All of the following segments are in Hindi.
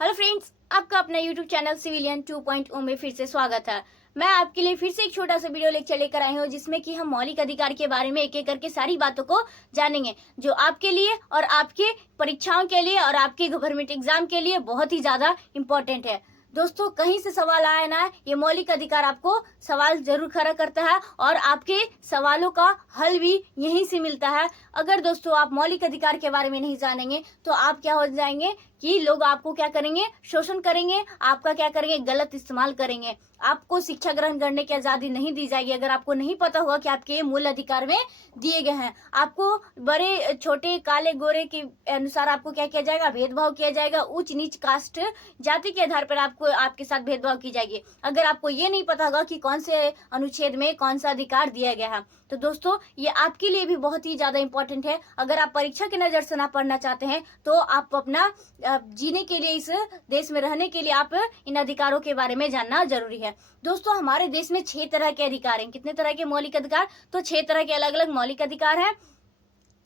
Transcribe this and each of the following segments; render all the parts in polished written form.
हेलो फ्रेंड्स, आपका अपना यूट्यूब चैनल सिविलियन 2.0 में फिर से स्वागत है। मैं आपके लिए फिर से एक छोटा सा वीडियो लेक्चर लेकर आई हूँ जिसमें कि हम मौलिक अधिकार के बारे में एक एक करके सारी बातों को जानेंगे जो आपके लिए और आपके परीक्षाओं के लिए और आपके गवर्नमेंट एग्जाम के लिए बहुत ही ज्यादा इम्पोर्टेंट है। दोस्तों, कहीं से सवाल आया ना, ये मौलिक अधिकार आपको सवाल जरूर खड़ा करता है और आपके सवालों का हल भी यहीं से मिलता है। अगर दोस्तों आप मौलिक अधिकार के बारे में नहीं जानेंगे तो आप क्या हो जाएंगे कि लोग आपको क्या करेंगे, शोषण करेंगे, आपका क्या करेंगे, गलत इस्तेमाल करेंगे। आपको शिक्षा ग्रहण करने की आजादी नहीं दी जाएगी अगर आपको नहीं पता होगा कि आपके मूल अधिकार में दिए गए हैं। आपको बड़े छोटे काले गोरे के अनुसार आपको क्या किया जाएगा, भेदभाव किया जाएगा। उच्च नीच कास्ट जाति के आधार पर आपको आपके साथ भेदभाव की जाएगी अगर आपको ये नहीं पता होगा कि कौन से अनुच्छेद में कौन सा अधिकार दिया गया है। तो दोस्तों, ये आपके लिए भी बहुत ही ज्यादा इंपॉर्टेंट है। अगर आप परीक्षा की नजर से ना पढ़ना चाहते हैं तो आप अपना जीने के लिए, इस देश में रहने के लिए आप इन अधिकारों के बारे में जानना जरूरी है। दोस्तों, हमारे देश में 6 तरह के अधिकार हैं। कितने तरह के मौलिक अधिकार? तो 6 तरह के अलग अलग मौलिक अधिकार हैं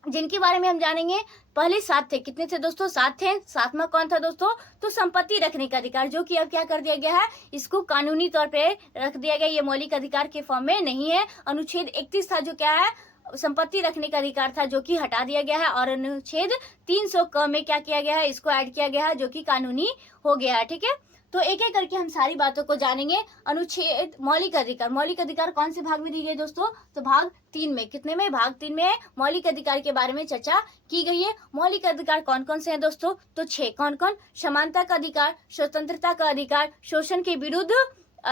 जिनके बारे में हम जानेंगे। पहले 7 थे। कितने थे दोस्तों? 7 थे। 7वां कौन था दोस्तों? तो संपत्ति रखने का अधिकार, जो कि अब क्या कर दिया गया है, इसको कानूनी तौर पे रख दिया गया। ये मौलिक अधिकार के फॉर्म में नहीं है। अनुच्छेद 31 था जो क्या है, संपत्ति रखने का अधिकार था, जो कि हटा दिया गया है। और अनुच्छेद 300 क में क्या किया गया है, इसको ऐड किया गया है, जो कि कानूनी हो गया है। ठीक है, तो एक एक करके हम सारी बातों को जानेंगे। अनुच्छेद मौलिक अधिकार कौन से भाग में दी गई दोस्तों? तो भाग 3 में। कितने में? भाग 3 में मौलिक अधिकार के बारे में चर्चा की गई है। मौलिक अधिकार कौन कौन से हैं दोस्तों? तो 6। कौन कौन? समानता का अधिकार, स्वतंत्रता का अधिकार, शोषण के विरुद्ध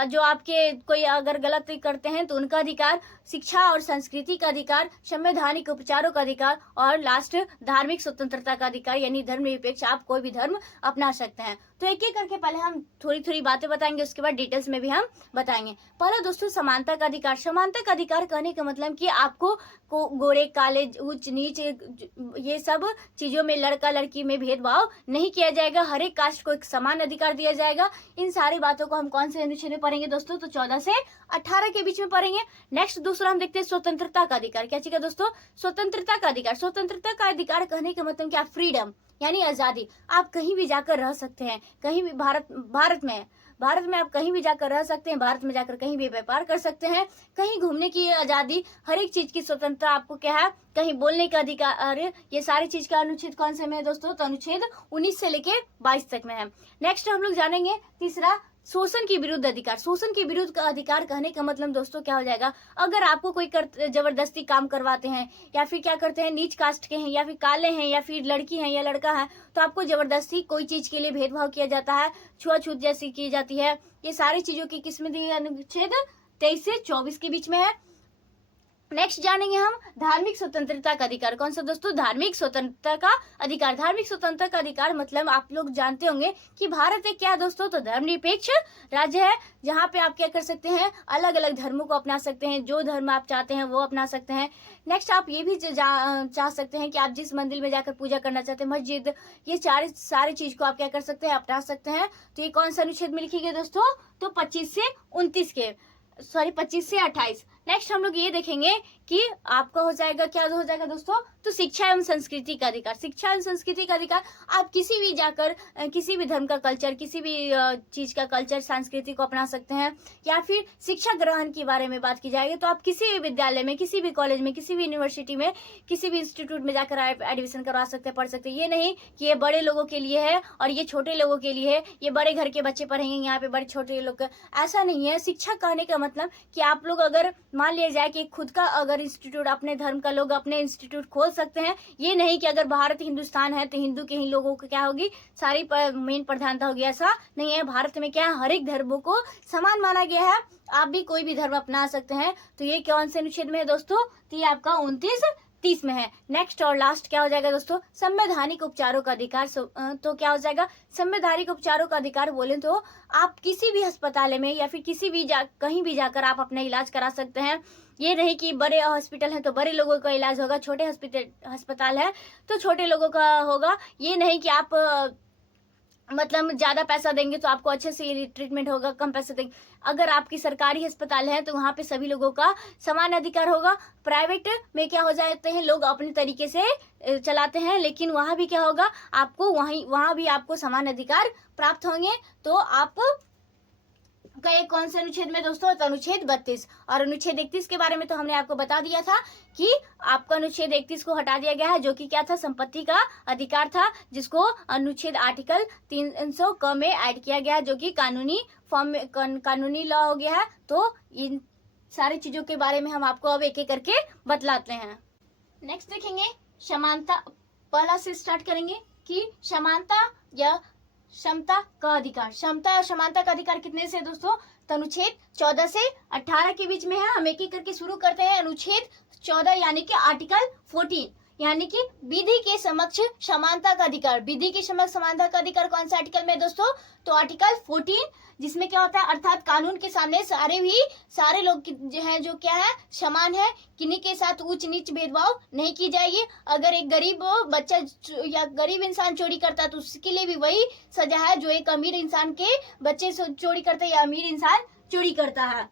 जो आपके कोई अगर गलत करते हैं तो उनका अधिकार, शिक्षा और संस्कृति का अधिकार, संवैधानिक उपचारों का अधिकार और लास्ट धार्मिक स्वतंत्रता का अधिकार, यानी धर्म निरपेक्ष, आप कोई भी धर्म अपना सकते हैं। तो एक एक करके पहले हम थोड़ी थोड़ी बातें बताएंगे, उसके बाद डिटेल्स में भी हम बताएंगे। पहले दोस्तों, समानता का अधिकार। समानता का अधिकार कहने का मतलब कि आपको गोरे काले, उच्च नीच, ये सब चीजों में, लड़का लड़की में भेदभाव नहीं किया जाएगा। हर एक कास्ट को एक समान अधिकार दिया जाएगा। इन सारी बातों को हम कौन से अनुच्छेद में पढ़ेंगे दोस्तों? तो 14 से 18 के बीच में पढ़ेंगे। नेक्स्ट दूसरा हम देखते हैं स्वतंत्रता का अधिकार। क्या चीज है दोस्तों? स्वतंत्रता का अधिकार। स्वतंत्रता का अधिकार कहने का मतलब क्या? फ्रीडम, यानी आजादी। आप कहीं भी जाकर रह सकते हैं, कहीं भी भारत में आप कहीं भी जाकर रह सकते हैं। भारत में जाकर कहीं भी व्यापार कर सकते हैं, कहीं घूमने की आजादी, हर एक चीज की स्वतंत्रता आपको क्या है, कहीं बोलने का अधिकार। ये सारी चीज का अनुच्छेद कौन से में है दोस्तों? तो अनुच्छेद 19 से लेके 22 तक में है। नेक्स्ट हम लोग जानेंगे तीसरा, शोषण के विरुद्ध अधिकार। शोषण के विरुद्ध का अधिकार कहने का मतलब दोस्तों क्या हो जाएगा, अगर आपको कोई जबरदस्ती काम करवाते हैं, या फिर क्या करते हैं, नीच कास्ट के हैं, या फिर काले हैं, या फिर लड़की हैं या लड़का है, तो आपको जबरदस्ती कोई चीज के लिए भेदभाव किया जाता है, छुआछूत जैसी की जाती है। ये सारी चीजों की किस्में दी अनुच्छेद 23 से 24 के बीच में है। नेक्स्ट जानेंगे हम धार्मिक स्वतंत्रता का अधिकार। कौन सा दोस्तों? धार्मिक स्वतंत्रता का अधिकार। धार्मिक स्वतंत्रता का अधिकार मतलब आप लोग जानते होंगे कि भारत एक क्या है दोस्तों? तो धर्मनिरपेक्ष राज्य है, जहाँ पे आप क्या कर सकते हैं, अलग अलग धर्मों को अपना सकते हैं। जो धर्म आप चाहते हैं वो अपना सकते हैं। नेक्स्ट आप ये भी चाह सकते हैं कि आप जिस मंदिर में जाकर पूजा करना चाहते हैं, मस्जिद, ये सारी चीज को आप क्या कर सकते हैं, अपना सकते हैं। तो ये कौन सा अनुच्छेद में लिखी गई दोस्तों? तो 25 से 28। नेक्स्ट हम लोग ये देखेंगे कि आपका हो जाएगा, क्या हो जाएगा दोस्तों? तो शिक्षा एवं संस्कृति का अधिकार। शिक्षा एवं संस्कृति का अधिकार, आप किसी भी जाकर किसी भी धर्म का कल्चर, किसी भी चीज का कल्चर, संस्कृति को अपना सकते हैं। या फिर शिक्षा ग्रहण के बारे में बात की जाएगी तो आप किसी भी विद्यालय में, किसी भी कॉलेज में, किसी भी यूनिवर्सिटी में, किसी भी इंस्टीट्यूट में जाकर एडमिशन करवा सकते हैं, पढ़ सकते हैं। ये नहीं कि ये बड़े लोगों के लिए है और ये छोटे लोगों के लिए है, ये बड़े घर के बच्चे पढ़ेंगे, यहाँ पे बड़े छोटे लोग, ऐसा नहीं है। शिक्षा कहने का मतलब कि आप लोग अगर मान लिया जाए कि खुद का अगर इंस्टीट्यूट, अपने धर्म का लोग अपने इंस्टीट्यूट खोल सकते हैं। ये नहीं कि अगर भारत हिंदुस्तान है तो हिंदू के ही लोगों को क्या होगी, सारी मेन प्रधानता होगी, ऐसा नहीं है। भारत में क्या है, हर एक धर्मों को समान माना गया है। आप भी कोई भी धर्म अपना सकते हैं। तो ये कौन से अनुच्छेद में है दोस्तों? तो ये आपका 29-30 में है। नेक्स्ट और लास्ट क्या हो जाएगा दोस्तों? संवैधानिक उपचारों का अधिकार। तो क्या हो जाएगा? संवैधानिक उपचारों का अधिकार बोले तो आप किसी भी अस्पताल में या फिर किसी भी कहीं भी जाकर आप अपना इलाज करा सकते हैं। ये नहीं कि बड़े हॉस्पिटल है तो बड़े लोगों का इलाज होगा, छोटे अस्पताल है तो छोटे लोगों का होगा। ये नहीं कि आप मतलब ज्यादा पैसा देंगे तो आपको अच्छे से ट्रीटमेंट होगा, कम पैसे देंगे। अगर आपकी सरकारी अस्पताल है तो वहाँ पे सभी लोगों का समान अधिकार होगा। प्राइवेट में क्या हो जाते हैं, लोग अपने तरीके से चलाते हैं, लेकिन वहाँ भी क्या होगा, आपको वहाँ भी आपको समान अधिकार प्राप्त होंगे। तो आप गए कौन से अनुच्छेद में दोस्तों, तो अनुच्छेद 32। और अनुच्छेद 31 के बारे में तो हमने आपको बता दिया था कि आपका अनुच्छेद 31 को हटा दिया गया है, जो कि क्या था, संपत्ति का अधिकार था, जिसको अनुच्छेद आर्टिकल 300 क में ऐड किया गया है, जो कि कानूनी फॉर्म में कानूनी लॉ हो गया है। तो इन सारी चीजों के बारे में हम आपको अब एक एक करके बतलाते हैं। नेक्स्ट देखेंगे समानता। पहला से स्टार्ट करेंगे कि समानता या क्षमता का अधिकार। क्षमता और समानता का अधिकार कितने से दोस्तों, तो अनुच्छेद 14 से 18 के बीच में है। हम एक एक करके शुरू करते हैं। अनुच्छेद 14 यानी कि आर्टिकल 14 यानी कि विधि के समक्ष समानता का अधिकार। विधि के समक्ष समानता का अधिकार कौन सा आर्टिकल में दोस्तों, तो आर्टिकल 14, जिसमें क्या होता है, अर्थात कानून के सामने सारे लोग जो है, जो क्या है, समान है, किन्हीं के साथ ऊंच नीच भेदभाव नहीं की जाएगी। अगर एक गरीब बच्चा या गरीब इंसान चोरी करता है तो उसके लिए भी वही सजा है जो एक अमीर इंसान के बच्चे चोरी करते हैं या अमीर इंसान चोरी करता है।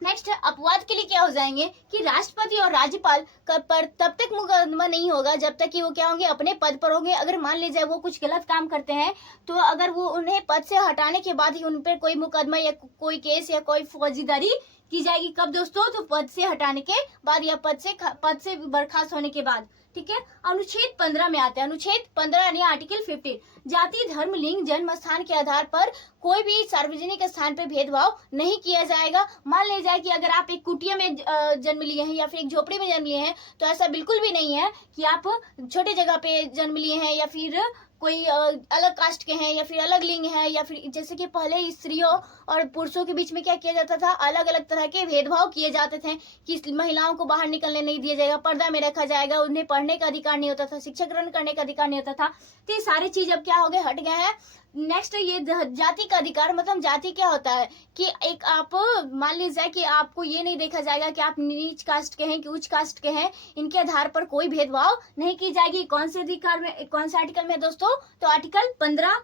नेक्स्ट, अपवाद के लिए क्या हो जाएंगे कि राष्ट्रपति और राज्यपाल पर तब तक मुकदमा नहीं होगा जब तक कि वो क्या होंगे, अपने पद पर होंगे। अगर मान लीजिए वो कुछ गलत काम करते हैं तो अगर वो उन्हें पद से हटाने के बाद ही उन पर कोई मुकदमा या कोई केस या कोई फौजदारी की जाएगी। कब दोस्तों, तो पद से हटाने के बाद या पद से बर्खास्त होने के बाद। ठीक है, अनुच्छेद 15 में आते हैं। अनुच्छेद 15 यानी आर्टिकल 15, जाति, धर्म, लिंग, जन्म स्थान के आधार पर कोई भी सार्वजनिक स्थान पर भेदभाव नहीं किया जाएगा। मान ले जाए कि अगर आप एक कुटिया में जन्म लिए हैं या फिर एक झोपड़ी में जन्म लिए हैं, तो ऐसा बिल्कुल भी नहीं है कि आप छोटे जगह पे जन्म लिए हैं या फिर कोई अलग कास्ट के हैं या फिर अलग लिंग है, या फिर जैसे कि पहले स्त्रियों और पुरुषों के बीच में क्या किया जाता था, अलग अलग तरह के भेदभाव किए जाते थे कि महिलाओं को बाहर निकलने नहीं दिया जाएगा, पर्दा में रखा जाएगा, उन्हें पढ़ने का अधिकार नहीं होता था, शिक्षा ग्रहण करने का अधिकार नहीं होता था। तो ये सारी चीज अब क्या हो गए, हट गए हैं। नेक्स्ट, ये जाति का अधिकार। मतलब जाति क्या होता है कि एक आप मान लीजिए कि आपको ये नहीं देखा जाएगा कि आप नीच कास्ट के हैं कि उच्च कास्ट के हैं, इनके आधार पर कोई भेदभाव नहीं की जाएगी। कौन से अधिकार में, कौन से आर्टिकल में दोस्तों, तो आर्टिकल 15।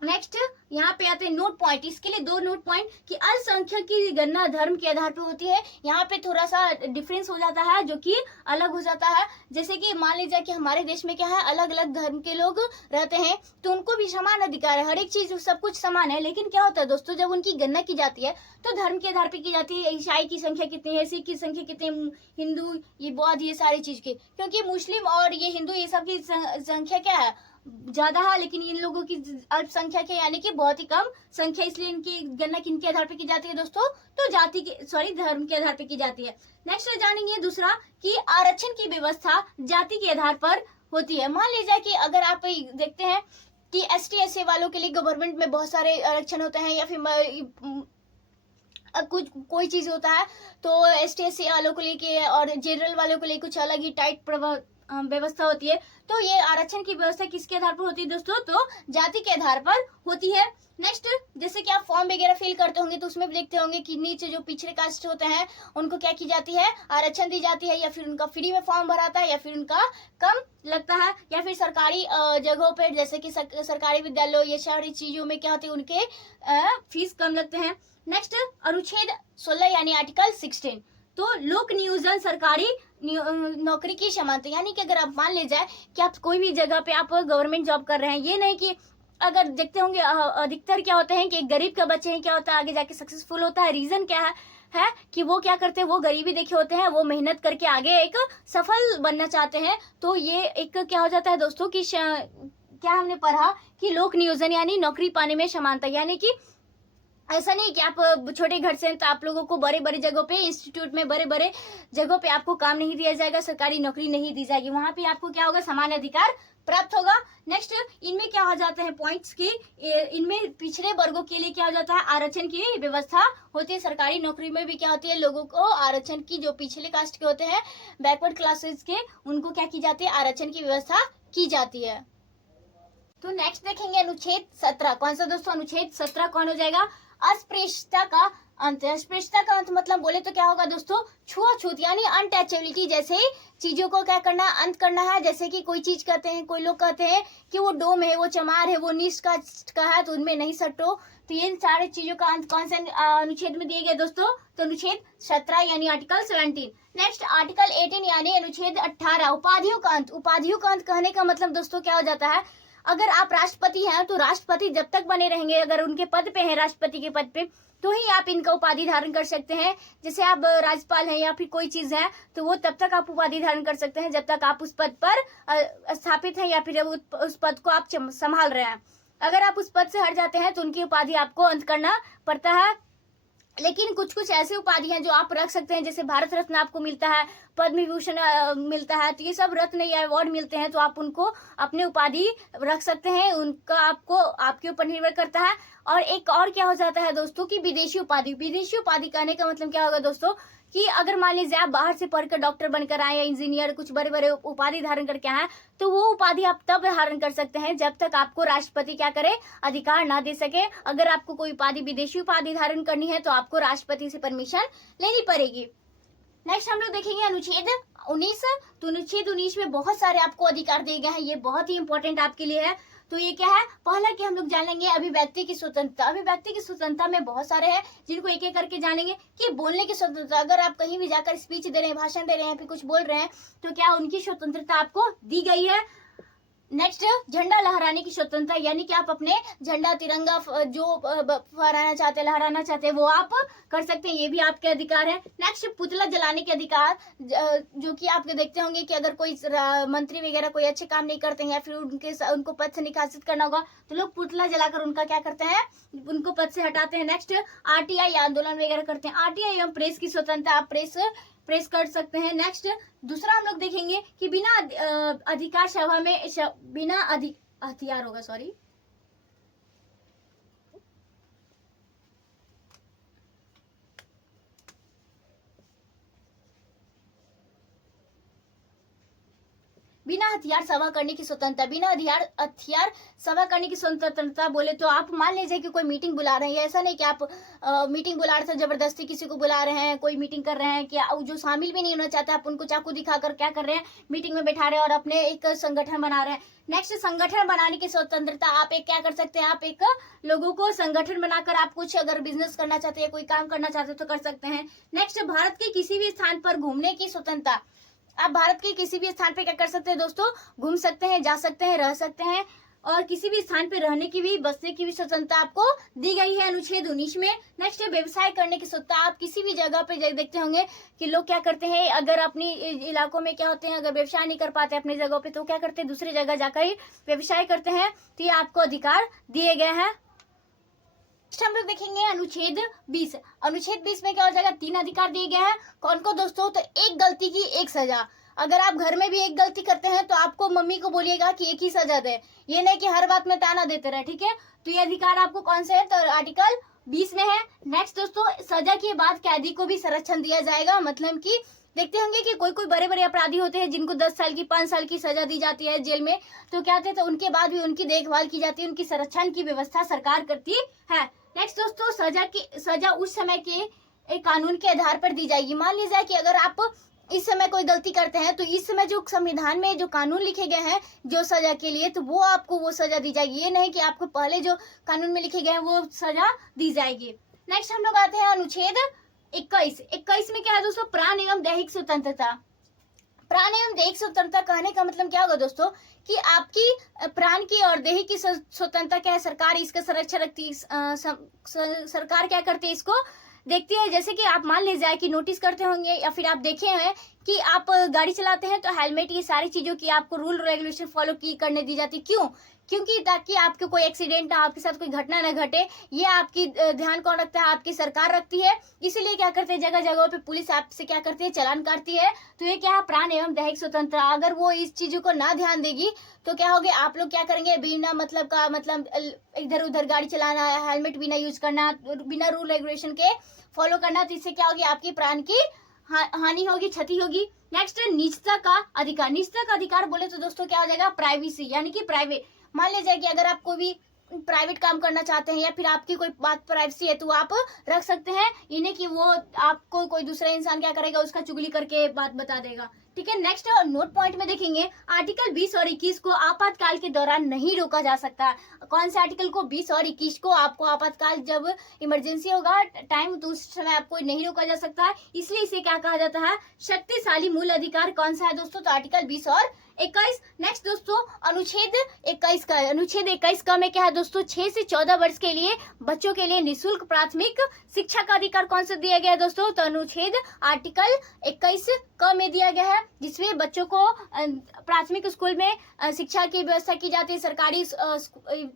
नेक्स्ट, यहाँ पे आते हैं नोट पॉइंट। इसके लिए 2 नोट पॉइंट कि अल्पसंख्यक की गणना धर्म के आधार पर होती है। यहाँ पे थोड़ा सा डिफरेंस हो जाता है, जो कि अलग हो जाता है। जैसे कि मान लीजिए कि हमारे देश में क्या है, अलग अलग धर्म के लोग रहते हैं तो उनको भी समान अधिकार है, हर एक चीज सब कुछ समान है। लेकिन क्या होता है दोस्तों, जब उनकी गणना की जाती है तो धर्म के आधार पर की जाती है। ईसाई की संख्या कितनी है, सिख की संख्या कितनी, हिंदू, ये बौद्ध, ये सारी चीज की, क्योंकि मुस्लिम और ये हिंदू ये सब की संख्या क्या है, ज्यादा है, लेकिन इन लोगों की अल्पसंख्यक है, यानी कि बहुत ही कम संख्या। इसलिए इनकी गणना किनके आधार पर की जाती है दोस्तों, तो धर्म के आधार पर की जाती है। नेक्स्ट जानेंगे दूसरा कि आरक्षण की व्यवस्था जाति के आधार पर होती है। मान लीजिए कि अगर आप देखते हैं कि ST SC वालों के लिए गवर्नमेंट में बहुत सारे आरक्षण होते हैं, या फिर कुछ कोई चीज होता है तो ST SC वालों को लेके और जनरल वालों को लिए कुछ अलग ही टाइट व्यवस्था होती है। तो ये आरक्षण की व्यवस्था किसके आधार पर होती है दोस्तों, तो जाति के आधार पर होती है। नेक्स्ट, जैसे कि आप फॉर्म वगैरह फिल करते होंगे तो उसमें भी देखते होंगे कि नीचे जो पिछड़े कास्ट होते हैं उनको क्या की जाती है, आरक्षण दी जाती है, या फिर उनका फ्री में फॉर्म भराता है, या फिर उनका कम लगता है, या फिर सरकारी जगहों पर जैसे कि सरकारी विद्यालयों ये सारी चीजों में क्या होती है, उनके फीस कम लगते हैं। नेक्स्ट, अनुच्छेद 16 यानी आर्टिकल 16, तो लोक नियोजन सरकारी नौकरी की समानता। यानी कि अगर आप मान ले जाए कि आप कोई भी जगह पे आप गवर्नमेंट जॉब कर रहे हैं, ये नहीं कि अगर देखते होंगे अधिकतर क्या होते हैं कि एक गरीब का बच्चे हैं, क्या होता है आगे जाके सक्सेसफुल होता है। रीजन क्या है कि वो क्या करते हैं, वो गरीबी देखे होते हैं, वो मेहनत करके आगे एक सफल बनना चाहते हैं। तो ये एक क्या हो जाता है दोस्तों कि क्या हमने पढ़ा कि लोक नियोजन यानी नौकरी पाने में समानता। यानी कि ऐसा नहीं कि आप छोटे घर से हैं तो आप लोगों को बड़े बड़े जगहों पे, इंस्टीट्यूट में बड़े बड़े जगहों पे आपको काम नहीं दिया जाएगा, सरकारी नौकरी नहीं दी जाएगी, वहां पे आपको क्या होगा, समान अधिकार प्राप्त होगा। नेक्स्ट, इनमें क्या हो जाते हैं पॉइंट्स की, इनमें पिछड़े वर्गों के लिए क्या हो जाता है, आरक्षण की व्यवस्था होती है। सरकारी नौकरी में भी क्या होती है, लोगों को आरक्षण की, जो पिछले कास्ट के होते हैं, बैकवर्ड क्लासेस के, उनको क्या की जाती है, आरक्षण की व्यवस्था की जाती है। तो नेक्स्ट देखेंगे अनुच्छेद 17। कौन सा दोस्तों, अनुच्छेद 17 कौन हो जाएगा, अस्पृश्यता का अंत। अस्पृश्यता का अंत मतलब बोले तो क्या होगा दोस्तों, छुआछूत यानी अनटचेबिलिटी जैसे चीजों को क्या करना, अंत करना है। जैसे कि कोई चीज कहते हैं, कोई लोग कहते हैं कि वो डोम है, वो चमार है, वो नीच का है, तो उनमें नहीं सटो। तो ये सारे चीजों का अंत कौन से अनुच्छेद में दिए गए दोस्तों, तो अनुच्छेद 17 यानी आर्टिकल 17। नेक्स्ट आर्टिकल 18 यानी अनुच्छेद 18 उपाधियों का अंत। उपाधियों का अंत कहने का मतलब दोस्तों क्या हो जाता है, अगर आप राष्ट्रपति हैं तो राष्ट्रपति जब तक बने रहेंगे, अगर उनके पद पे हैं, राष्ट्रपति के पद पे, तो ही आप इनका उपाधि धारण कर सकते हैं। जैसे आप राज्यपाल हैं या फिर कोई चीज है, तो वो तब तक आप उपाधि धारण कर सकते हैं जब तक आप उस पद पर स्थापित हैं या फिर उस पद को आप संभाल रहे हैं। अगर आप उस पद से हट जाते हैं तो उनकी उपाधि आपको अंत करना पड़ता है। लेकिन कुछ कुछ ऐसे उपाधि हैं जो आप रख सकते हैं, जैसे भारत रत्न आपको मिलता है, पद्म विभूषण मिलता है, तो ये सब रत्न या अवार्ड मिलते हैं, तो आप उनको अपने उपाधि रख सकते हैं। उनका आपको आपके ऊपर निर्भर करता है। और एक और क्या हो जाता है दोस्तों कि विदेशी उपाधि। विदेशी उपाधि कहने का मतलब क्या होगा दोस्तों कि अगर मान लीजिए आप बाहर से पढ़कर डॉक्टर बनकर आए या इंजीनियर कुछ बड़े बड़े उपाधि धारण करके आए, तो वो उपाधि आप तब धारण कर सकते हैं जब तक आपको राष्ट्रपति क्या करे, अधिकार ना दे सके। अगर आपको कोई उपाधि विदेशी उपाधि धारण करनी है तो आपको राष्ट्रपति से परमिशन लेनी पड़ेगी। नेक्स्ट हम लोग देखेंगे अनुच्छेद 19। तो अनुच्छेद 19 में बहुत सारे आपको अधिकार दिए गए हैं, ये बहुत ही इंपॉर्टेंट आपके लिए है। तो ये क्या है, पहला कि हम लोग जान लेंगे अभिव्यक्ति की स्वतंत्रता। अभिव्यक्ति की स्वतंत्रता में बहुत सारे हैं जिनको एक एक करके जानेंगे। कि बोलने की स्वतंत्रता, अगर आप कहीं भी जाकर स्पीच दे रहे हैं, भाषण दे रहे हैं, फिर कुछ बोल रहे हैं, तो क्या उनकी स्वतंत्रता आपको दी गई है। नेक्स्ट झंडा लहराने की स्वतंत्रता, यानी कि आप अपने झंडा तिरंगा जो फहराना चाहते हैं, लहराना चाहते हैं, वो आप कर सकते हैं, ये भी आपके अधिकार है। नेक्स्ट पुतला जलाने के अधिकार, जो कि आप देखते होंगे कि अगर कोई मंत्री वगैरह कोई अच्छे काम नहीं करते हैं या फिर उनको पद से निकासित करना होगा तो लोग पुतला जलाकर उनका क्या करते हैं, उनको पद से हटाते हैं। नेक्स्ट आरटीआई आंदोलन वगैरह करते हैं। आरटीआई एवं प्रेस की स्वतंत्रता, आप प्रेस कर सकते हैं। नेक्स्ट दूसरा हम लोग देखेंगे कि बिना अधिकार सभा में बिना हथियार होगा, सॉरी, बिना हथियार सभा करने की स्वतंत्रता। बिना हथियार सभा करने की स्वतंत्रता बोले तो आप मान लीजिए कि कोई मीटिंग बुला रहे हैं, ऐसा नहीं कि आप मीटिंग बुला रहे थे जबरदस्ती किसी को बुला रहे हैं, कोई मीटिंग कर रहे हैं कि जो शामिल भी नहीं होना चाहते, आप उनको चाकू दिखाकर क्या कर रहे हैं, मीटिंग में बैठा रहे हैं और अपने एक संगठन बना रहे हैं। नेक्स्ट संगठन बनाने की स्वतंत्रता, आप एक क्या कर सकते हैं, आप एक लोगों को संगठन बनाकर आप कुछ अगर बिजनेस करना चाहते हैं, कोई काम करना चाहते हैं तो कर सकते हैं। नेक्स्ट भारत के किसी भी स्थान पर घूमने की स्वतंत्रता, आप भारत के किसी भी स्थान पे क्या कर सकते हैं दोस्तों, घूम सकते हैं, जा सकते हैं, रह सकते हैं, और किसी भी स्थान पे रहने की भी, बसने की भी स्वतंत्रता आपको दी गई है अनुच्छेद 19 में। नेक्स्ट व्यवसाय करने की स्वतंत्रता, आप किसी भी जगह पे देखते होंगे कि लोग क्या करते हैं, अगर अपनी इलाकों में क्या होते हैं, अगर व्यवसाय नहीं कर पाते अपनी जगह पे तो क्या करते हैं, दूसरी जगह जाकर ही व्यवसाय करते हैं, तो ये आपको अधिकार दिए गए हैं। हम लोग देखेंगे अनुच्छेद 20। अनुच्छेद 20 में क्या हो जाएगा, 3 अधिकार दिए गए हैं। कौन को दोस्तों, तो एक गलती की एक सजा। अगर आप घर में भी एक गलती करते हैं तो आपको मम्मी को बोलिएगा कि एक ही सजा दे, ये नहीं कि हर बात में ताना देते रहे, ठीक है। तो ये अधिकार आपको कौन से है, तो आर्टिकल 20 में है। नेक्स्ट दोस्तों, सजा के बाद कैदी को भी संरक्षण दिया जाएगा। मतलब कि देखते होंगे कि कोई कोई बड़े बड़े अपराधी होते हैं जिनको 10 साल की 5 साल की सजा दी जाती है जेल में, तो क्या होते हैं, तो उनके बाद भी उनकी देखभाल की जाती है, उनकी संरक्षण की व्यवस्था सरकार करती है। नेक्स्ट दोस्तों, सजा उस समय के एक कानून के आधार पर दी जाएगी। मान लीजिए कि अगर आप इस समय कोई गलती करते हैं तो इस समय जो संविधान में जो कानून लिखे गए हैं जो सजा के लिए, तो वो आपको वो सजा दी जाएगी। ये नहीं कि आपको पहले जो कानून में लिखे गए हैं वो सजा दी जाएगी। नेक्स्ट हम लोग आते हैं अनुच्छेद 21। 21 में क्या है दोस्तों, प्राण एवं दैहिक स्वतंत्रता। प्राण एवं दैहिक स्वतंत्रता कहने का मतलब क्या होगा दोस्तों, कि आपकी प्राण की और देही की स्वतंत्रता क्या है, सरकार इसका संरक्षण रखती है। सरकार क्या करती है, इसको देखती है। जैसे कि आप मान लीजिए कि नोटिस करते होंगे या फिर आप देखे हैं कि आप गाड़ी चलाते हैं तो हेलमेट, ये सारी चीजों की आपको रूल रेगुलेशन फॉलो करने दी जाती। क्यों, क्योंकि ताकि आपको कोई एक्सीडेंट ना, आपके साथ कोई घटना न घटे, ये आपकी ध्यान कौन रखता है, आपकी सरकार रखती है। इसीलिए क्या करते हैं, जगह जगह पे पुलिस आपसे क्या करती है, चालान काटती है। तो ये क्या है, प्राण एवं दैहिक स्वतंत्रता। अगर वो इस चीजों को ना ध्यान देगी तो क्या होगा, आप लोग क्या करेंगे, बिना मतलब इधर उधर गाड़ी चलाना, हेलमेट बिना यूज करना, बिना रूल रेगुलेशन के फॉलो करना, तो इससे क्या होगी, आपकी प्राण की हानि होगी, क्षति होगी। नेक्स्ट, निजता का अधिकार। निजता का अधिकार बोले तो दोस्तों क्या हो जाएगा, प्राइवेसी, यानी कि प्राइवेट। मान लीजिए कि अगर आप कोई भी प्राइवेट काम करना चाहते हैं या फिर आपकी कोई बात प्राइवेसी है तो आप रख सकते हैं इन्हें, कि वो आपको कोई दूसरा इंसान क्या करेगा, उसका चुगली करके बात बता देगा। ठीक है, नेक्स्ट नोट पॉइंट में देखेंगे आर्टिकल 20 और 21 को आपातकाल के दौरान नहीं रोका जा सकता। कौन से आर्टिकल को? 20 और 21 को आपको आपातकाल, जब इमरजेंसी होगा टाइम, तो उस समय आपको नहीं रोका जा सकता है, इसलिए इसे क्या कहा जाता है? शक्तिशाली मूल अधिकार। कौन सा है दोस्तों? तो आर्टिकल 20 और 21। नेक्स्ट दोस्तों अनुच्छेद 21 का, अनुच्छेद 21 का में क्या है दोस्तों? 6 से 14 वर्ष के लिए बच्चों के लिए निःशुल्क प्राथमिक शिक्षा का अधिकार कौन सा दिया गया है दोस्तों? तो अनुच्छेद आर्टिकल 21 क में दिया गया है, जिसमें बच्चों को प्राथमिक स्कूल में शिक्षा की व्यवस्था की जाती है, सरकारी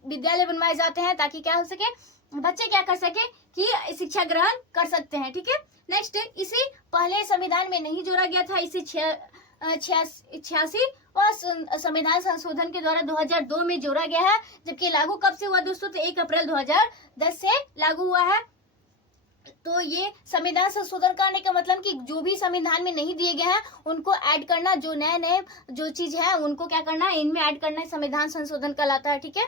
विद्यालय बनवाए जाते हैं ताकि क्या हो सके, बच्चे क्या कर सके कि शिक्षा ग्रहण कर सकते हैं। ठीक है, नेक्स्ट इसे पहले संविधान में नहीं जोड़ा गया था, इसे 86 और संविधान संशोधन के द्वारा 2002 में जोड़ा गया है। जबकि लागू कब से हुआ दोस्तों? तो 1 अप्रैल 2010 से लागू हुआ है। तो ये संविधान संशोधन करने का मतलब कि जो भी संविधान में नहीं दिए गए हैं उनको ऐड करना, जो नए नए जो चीज है उनको क्या करना है, इनमें ऐड करना, संविधान संशोधन कहलाता है। ठीक है,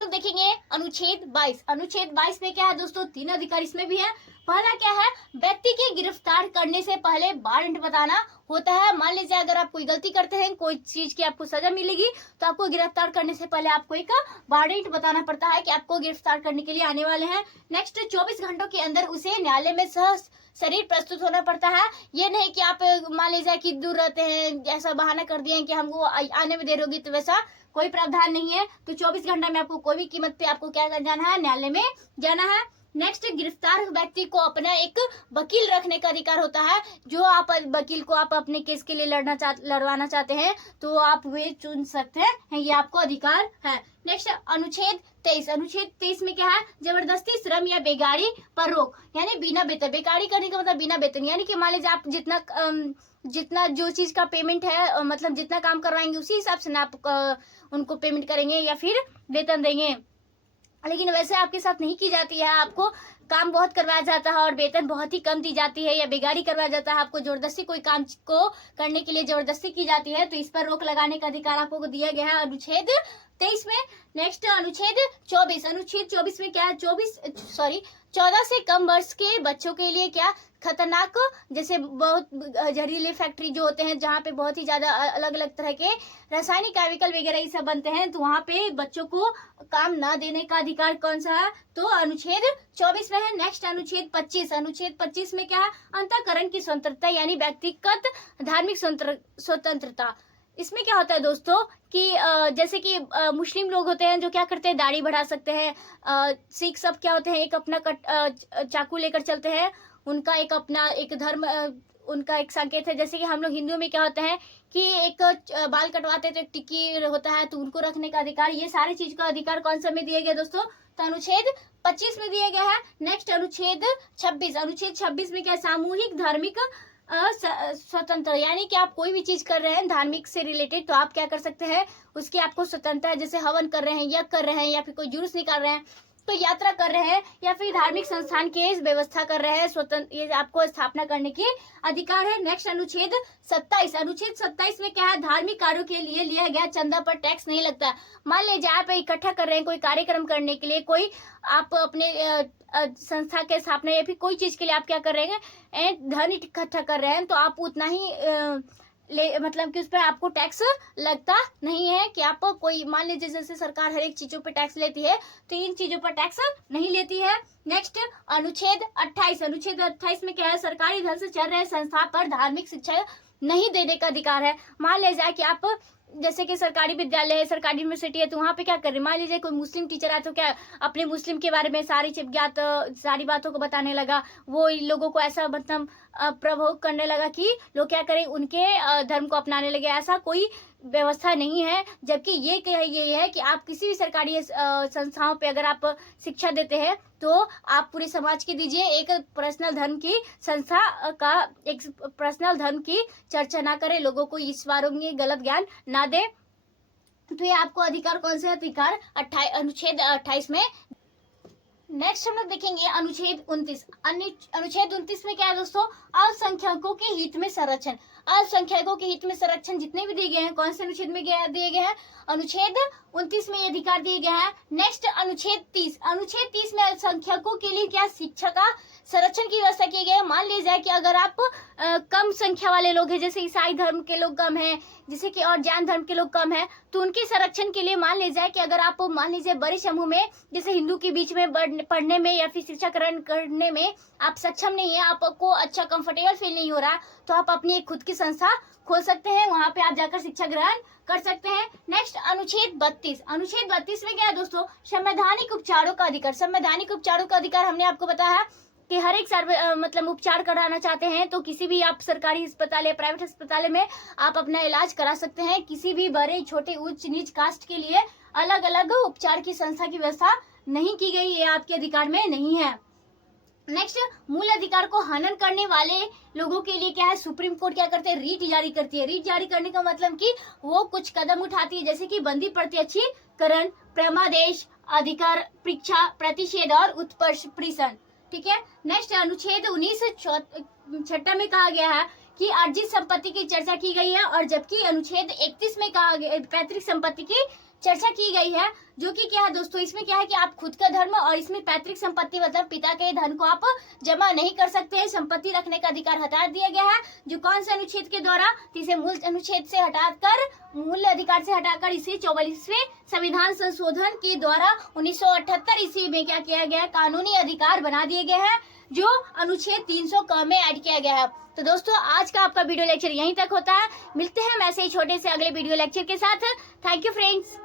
तो देखेंगे अनुच्छेद 22। अनुच्छेद 22 में क्या है दोस्तों? 3 अधिकार इसमें भी है। पहला क्या है? व्यक्ति के गिरफ्तार करने से पहले वारंट बताना होता है। मान लीजिए अगर आप कोई गलती करते हैं, कोई चीज की आपको सजा मिलेगी, तो आपको गिरफ्तार करने से पहले आपको एक वारंट बताना पड़ता है कि आपको गिरफ्तार करने के लिए आने वाले हैं। नेक्स्ट 24 घंटों के अंदर उसे न्यायालय में शरीर प्रस्तुत होना पड़ता है। ये नहीं कि आप मान लीजिए कि दूर रहते हैं, ऐसा बहाना कर दिए कि हमको आने में देर होगी, तो वैसा कोई प्रावधान नहीं है। तो 24 घंटा में आपको कोई भी कीमत पे आपको क्या जाना है? न्यायालय में जाना है। नेक्स्ट गिरफ्तार व्यक्ति को अपना एक वकील रखने का अधिकार होता है। जो आप वकील को आप अपने केस के लिए लड़वाना चाहते हैं तो आप वे चुन सकते हैं, ये आपको अधिकार है। नेक्स्ट अनुच्छेद 23। अनुच्छेद 23 में क्या है? जबरदस्ती श्रम या बेगारी पर रोक, यानी बिना वेतन। बेगारी करने का मतलब बिना वेतन, यानी कि मान लीजिए आप जितना जो चीज का पेमेंट है, मतलब जितना काम करवाएंगे उसी हिसाब से ना आप उनको पेमेंट करेंगे या फिर वेतन देंगे। लेकिन वैसे आपके साथ नहीं की जाती है, आपको काम बहुत करवाया जाता है और वेतन बहुत ही कम दी जाती है, या बेगारी करवाया जाता है, आपको जबरदस्ती कोई काम को करने के लिए जबरदस्ती की जाती है, तो इस पर रोक लगाने का अधिकार आपको दिया गया है अनुच्छेद 23 में। नेक्स्ट अनुच्छेद 24। अनुच्छेद 24 में क्या है? 14 से कम वर्ष के बच्चों के लिए क्या खतरनाक, जैसे बहुत जहरीले फैक्ट्री जो होते हैं जहाँ पे बहुत ही ज्यादा अलग अलग तरह के रासायनिक केमिकल वगैरह ये सब बनते हैं, तो वहाँ पे बच्चों को काम ना देने का अधिकार कौन सा है? तो अनुच्छेद 24 में है। नेक्स्ट अनुच्छेद 25। अनुच्छेद 25 में क्या है? अंतःकरण की स्वतंत्रता, यानी व्यक्तिगत धार्मिक स्वतंत्रता। इसमें क्या होता है दोस्तों कि जैसे कि मुस्लिम लोग होते हैं जो क्या करते हैं, दाढ़ी बढ़ा सकते हैं। सिख सब क्या होते हैं, एक अपना चाकू लेकर चलते हैं, उनका एक अपना एक धर्म, उनका एक संकेत है। जैसे कि हम लोग हिंदुओं में क्या होता है कि एक बाल कटवाते तो एक टिक्की होता है, तो उनको रखने का अधिकार, ये सारी चीज का अधिकार कौन सा में दिया गया दोस्तों? तो अनुच्छेद 25 में दिया गया है। नेक्स्ट अनुच्छेद 26। अनुच्छेद 26 में क्या? सामूहिक धार्मिक स्वतंत्र, यानी कि आप कोई भी चीज कर रहे हैं धार्मिक से रिलेटेड तो आप क्या कर सकते हैं, उसकी आपको स्वतंत्रता है। जैसे हवन कर रहे हैं, यज्ञ कर रहे हैं, या फिर कोई जुलूस निकाल रहे हैं, तो यात्रा कर रहे हैं, या फिर धार्मिक संस्थान की व्यवस्था कर रहे हैं, स्वतंत्र, ये आपको स्थापना करने की अधिकार है। नेक्स्ट अनुच्छेद 27। अनुच्छेद 27 में क्या है? धार्मिक कार्यों के लिए लिया गया चंदा पर टैक्स नहीं लगता। मान लीजिए आप इकट्ठा कर रहे हैं कोई कार्यक्रम करने के लिए, कोई आप अपने संस्था के स्थापना या फिर कोई चीज के लिए आप क्या कर रहे हैं, धन इकट्ठा कर रहे हैं, तो आप उतना ही मतलब कि उस पर आपको टैक्स लगता नहीं है कि आप कोई, मान लीजिए जैसे सरकार हर एक चीजों पर टैक्स लेती है तो इन चीजों पर टैक्स नहीं लेती है। नेक्स्ट अनुच्छेद 28। अनुच्छेद 28 में क्या है? सरकारी धन से चल रहे संस्था पर धार्मिक शिक्षा नहीं देने का अधिकार है। मान लीजिए कि आप जैसे कि सरकारी विद्यालय है, सरकारी यूनिवर्सिटी है, तो वहाँ पे क्या कर रहे हैं, मान लीजिए कोई मुस्लिम टीचर है तो क्या अपने मुस्लिम के बारे में सारी बातों को बताने लगा, वो इन लोगों को ऐसा मतलब प्रभोग करने लगा कि लोग क्या करें, उनके धर्म को अपनाने लगे। ऐसा कोई व्यवस्था नहीं है। जबकि ये है कि आप किसी भी सरकारी संस्थाओं पे अगर आप शिक्षा देते हैं तो आप पूरे समाज के दीजिए, एक पर्सनल धर्म की संस्था का एक पर्सनल धर्म की चर्चा ना करें, लोगों को इस बारे में गलत ज्ञान ना दे। तो ये आपको अधिकार कौन से अधिकार अनुच्छेद 28 में। नेक्स्ट हम लोग देखेंगे अनुच्छेद 29। अनुच्छेद 29 में क्या है दोस्तों? अल्पसंख्यकों के हित में संरक्षण। अल्पसंख्यकों के हित में संरक्षण जितने भी दिए गए हैं, कौन से अनुच्छेद में दिए गए हैं? अनुच्छेद 29 में ये अधिकार दिए गए हैं। नेक्स्ट अनुच्छेद 30 में अल्पसंख्यकों के लिए क्या शिक्षा का संरक्षण की व्यवस्था की गई है। मान लीजिए जाए कि अगर आप कम संख्या वाले लोग हैं, जैसे ईसाई धर्म के लोग कम हैं, जैसे कि और जैन धर्म के लोग कम हैं, तो उनके संरक्षण के लिए मान लीजिए कि अगर आप मान लीजिए बड़े समूह में जैसे हिंदू के बीच में पढ़ने में या फिर शिक्षा ग्रहण करने में आप सक्षम नहीं है, आपको अच्छा कंफर्टेबल फील नहीं हो रहा, तो आप अपनी एक खुद की संस्था खोल सकते हैं, वहां पे आप जाकर शिक्षा ग्रहण कर सकते हैं। नेक्स्ट अनुच्छेद 32 में क्या है दोस्तों, संवैधानिक उपचारों का अधिकार। संवैधानिक उपचारों का अधिकार हमने आपको बताया कि हर एक मतलब उपचार कराना चाहते हैं तो किसी भी आप सरकारी अस्पताल या प्राइवेट अस्पताल में आप अपना इलाज करा सकते हैं। किसी भी बड़े छोटे उच्च नीच कास्ट के लिए अलग अलग उपचार की संस्था की व्यवस्था नहीं की गई, ये आपके अधिकार में नहीं है। नेक्स्ट, मूल अधिकार को हनन करने वाले लोगों के लिए क्या है, सुप्रीम कोर्ट क्या करते हैं, रीट जारी करती है। रीट जारी करने का मतलब कि वो कुछ कदम उठाती है, जैसे कि बंदी प्रत्यक्षीकरण, प्रमादेश, अधिकार परीक्षा, प्रतिषेध और उत्परीक्षण। ठीक है। नेक्स्ट, अनुच्छेद 19 में कहा गया है कि अर्जित संपत्ति की चर्चा की गई है, और जबकि अनुच्छेद 31 में कहा गया पैतृक संपत्ति की चर्चा की गई है, जो कि क्या है दोस्तों, इसमें क्या है कि आप खुद का धर्म और इसमें पैतृक संपत्ति मतलब पिता के धन को आप जमा नहीं कर सकते हैं। संपत्ति रखने का अधिकार हटा दिया गया है, जो कौन से अनुच्छेद के द्वारा, इसे मूल अनुच्छेद से हटाकर, मूल अधिकार से हटाकर इसे 44वें संविधान संशोधन के द्वारा 1978 ईस्वी में क्या किया गया है, कानूनी अधिकार बना दिए गए हैं, जो अनुच्छेद 300 में ऐड किया गया है। तो दोस्तों आज का आपका वीडियो लेक्चर यहीं तक होता है। मिलते हैं हम ऐसे ही छोटे से अगले वीडियो लेक्चर के साथ। Thank you friends.